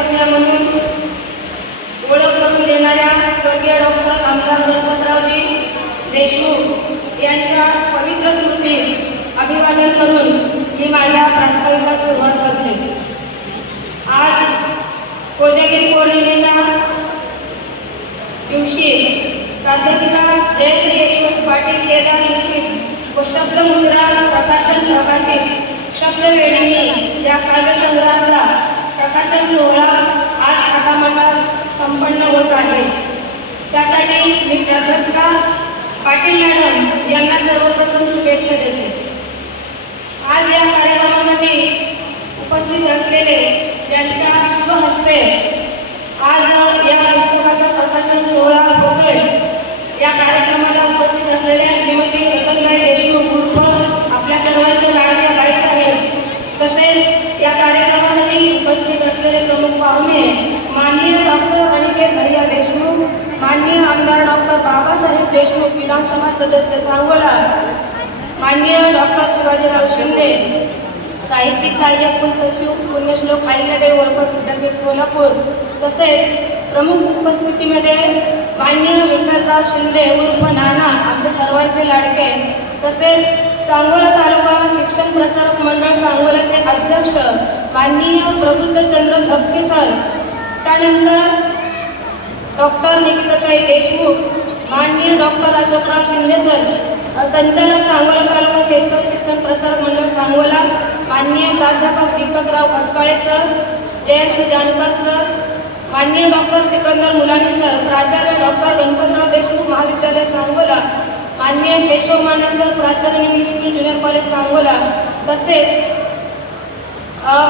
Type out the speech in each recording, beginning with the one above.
संज्ञा म्हणून ओळख करून देणाऱ्या स्वर्गीय डॉक्टर आमदार गणपतरावजी देशमुख यांच्या पवित्र स्मृतीस अभिवादन करून मी माझ्या प्रास्ताविकास सुरुवात करते. आज कोजागिरी पौर्णिमेच्या दिवशी प्राध्यापिका जयश्री यशवंत पाटील केदार लिखित व शब्दमुद्रा प्रकाशन प्रकाशित शब्दवेणी या काव्यसंग्रहाचा प्रकाशन सोहळा आज थाटामाटात संपन्न होत आहे. त्यासाठी मी प्राध्यापिका पाटील मॅडम यांना सर्वप्रथम शुभेच्छा देते. आज या कार्यक्रमासाठी उपस्थित असलेले यांच्या शुभ हस्ते आज या पुस्तकाचा प्रकाशन सोहळा होतोय. या कार्यक्रमाला उपस्थित असलेल्या श्रीमती रतनबाई देशमुख उर्फ आपल्या सर्वांच्या लाडक्या बाईसाहेब तसेच या कार्यक्रमासाठी उपस्थित असलेले प्रमुख पाहुणे माननीय डॉक्टर अनिकेत भैया देशमुख माननीय आमदार डॉक्टर बाबासाहेब देशमुख विधानसभा सदस्य सांगोला माननीय डॉक्टर शिवाजीराव शिंदे साहित्यिक सहाय्यक कुलसचिव पुण्यश्लोक अहिल्यादेवी वळकर विद्यापीठ सोलापूर तसेच प्रमुख उपस्थितीमध्ये माननीय विठ्ठलराव शिंदे उर्फ नाना आमच्या सर्वांचे लाडके तसेच सांगोला तालुका शिक्षण प्रसारक मंडळ सांगोलाचे अध्यक्ष माननीय प्रबुद्धचंद्र झपके सर त्यानंतर डॉक्टर निकिताताई देशमुख माननीय डॉक्टर अशोकराव शिंदे सर संचालक सांगोला तालुका शेतकरी शिक्षण प्रसारक मंडळ सांगोला माननीय प्राध्यापक दीपकराव खटकाळे सर जयंत जानकर सर माननीय डॉक्टर सिकंदर मुलानी सर प्राचार्य डॉक्टर गणपतराव देशमुख महाविद्यालय सांगोला माननीय केशव माने सर प्राचार्य English school junior college Sangola तसेच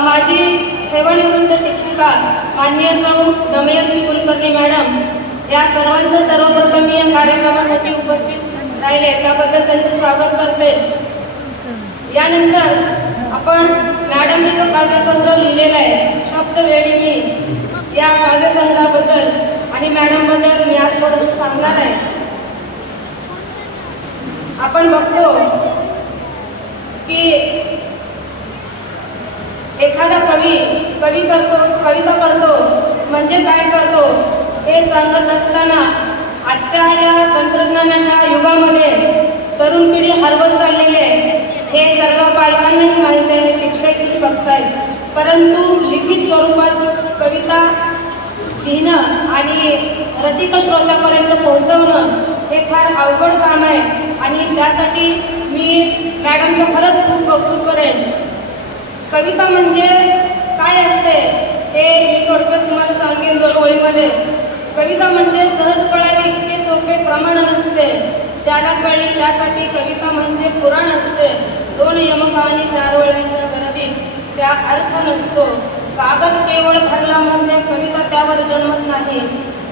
माझी सेवानिवृत्त शिक्षिका माननीय सौ दमयंती कुलकर्णी मॅडम या सर्वांचं सर्वप्रथम मी या कार्यक्रमासाठी उपस्थित राहिले. त्याबद्दल त्यांचं स्वागत करते. यानंतर आपण मॅडमने जो काव्यसंग्रह लिहिलेला आहे शब्द वेळी मी या काव्यसंग्रहाबद्दल आणि मॅडमबद्दल मी आज थोडंसं सांगणार आहे. आपण बघतो की एखादा कवी कवी करतो कविता करतो म्हणजे काय करतो हे सांगत असताना आजच्या या तंत्रज्ञानाच्या युगामध्ये तरुण पिढी हरवत चाललेली आहे. हे सर्व पालकांनाही माहीत आहे शिक्षकही बघतायत. परंतु लिखित स्वरूपात कविता लिहिणं आणि रसिक श्रोत्यापर्यंत पोहोचवणं हे फार अवघड काम आहे. आणि त्यासाठी मी मॅडमचं खरंच खूप कौतुक करेन. कविता म्हणजे काय असते हे मी थोडक्यात तुम्हाला सांगेन दोन ओळीमध्ये कविता म्हणजे सहजपणाने इतके सोपे प्रमाण नसते. ज्याला कळली त्यासाठी कविता म्हणजे पुराण असते. दोन यमक आणि चार वेळांच्या गर्दीत त्या अर्थ नसतो. कागद केवळ भरला म्हणजे कविता त्यावर जन्मत नाही.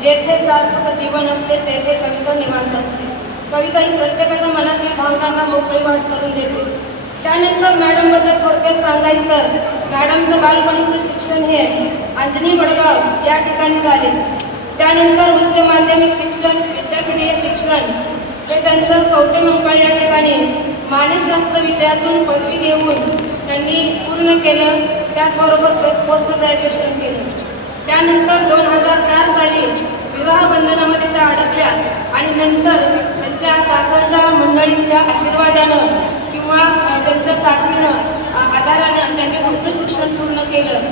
जेथे सार्थक जीवन असते तेथे कविता निवांत असते. कविता ही प्रत्येकाच्या मनातील भावनांना मोकळी वाट करून देते. त्यानंतर मॅडमबद्दल थोडक्यात सांगायचं तर मॅडमचं बालपणीचं शिक्षण हे अंजनी वडगाव या ठिकाणी झाले. त्यानंतर उच्च माध्यमिक शिक्षण विद्यापीठीय शिक्षण हे त्यांचं कवटेमंकाळ या ठिकाणी मानसशास्त्र विषयातून पदवी घेऊन त्यांनी पूर्ण केलं त्याचबरोबर पोस्ट ग्रॅज्युएशन केलं. त्यानंतर दोन हजार चार साली विवाह बंधनामध्ये त्या अडकल्या आणि नंतर त्यांच्या सासरच्या मंडळींच्या आशीर्वादानं किंवा त्यांच्या साथीनं आधारानं त्यांनी पुढचं शिक्षण पूर्ण केलं.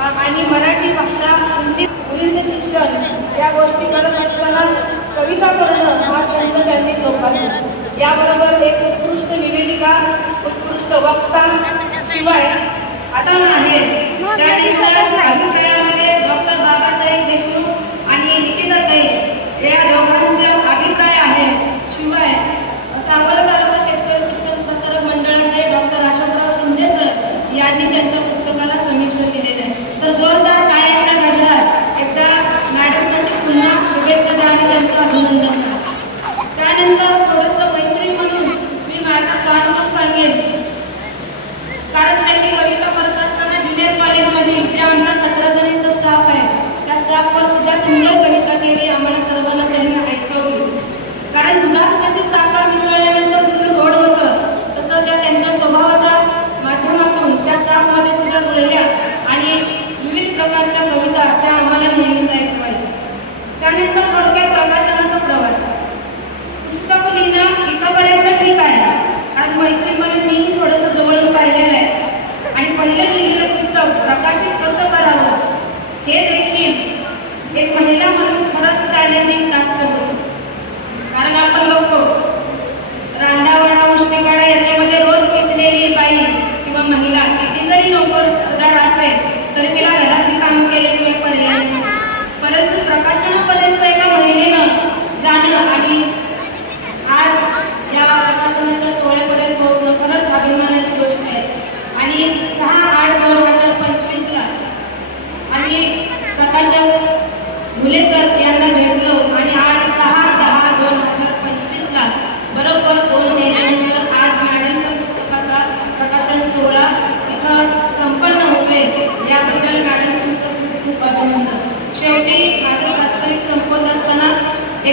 आणि मराठी भाषा हिंदी मुलींचं शिक्षण या गोष्टी करत असताना कविता करणं हा छंद त्यांनी जोपासला. याबरोबर एक उत्कृष्ट निवेदिका उत्कृष्ट वक्ता शिवाय त्यांनी त्यांच्या पुस्तकाला समीक्षा केलेली आहे. तर जोरदार टाळ्यांच्या गजरात एकदा मॅडमांची पुन्हा शुभेच्छा आणि त्यांचं अभिनंदन त्यानंतर थोडंसं मैत्री म्हणून मी माझा स्वानुभव सांगेन. कारण त्यांनी कविता करत असताना ज्युनियर कॉलेजमध्ये इथे आमचा सतरा स्टाफ आहे. त्या स्टाफवर सुद्धा सुंदर कविता केली आम्हाला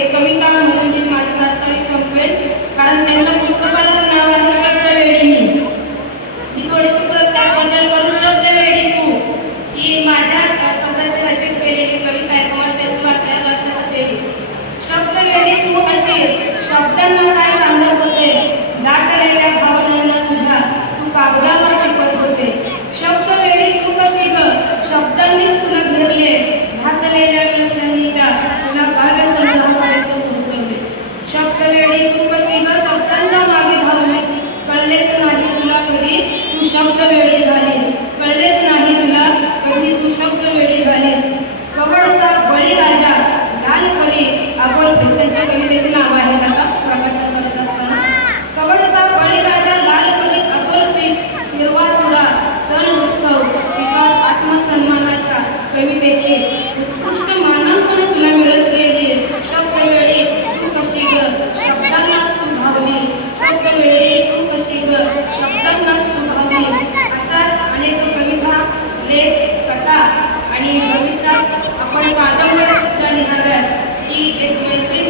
que आणि भविष्यात आपण कादंबऱ्या सुद्धा लिहाव्यात एक